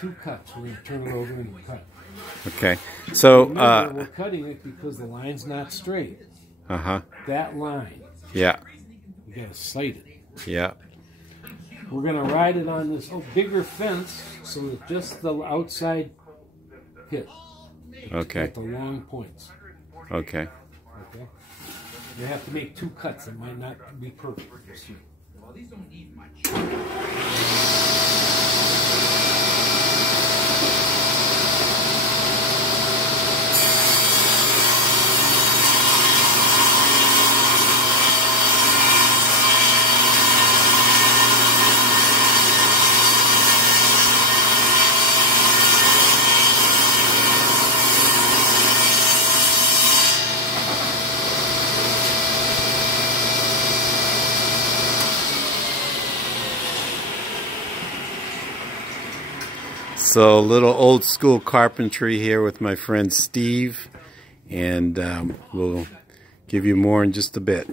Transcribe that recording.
2 cuts. We're going to turn it over and cut. Okay. So remember, we're cutting it because the line's not straight. That line. Yeah. You got to slide it. Yeah. We're going to ride it on this bigger fence so that just the outside hit. Okay. At the long points. Okay. Okay. You have to make 2 cuts. It might not be perfect. Well, these don't need much. So a little old school carpentry here with my friend Steve, and we'll give you more in just a bit.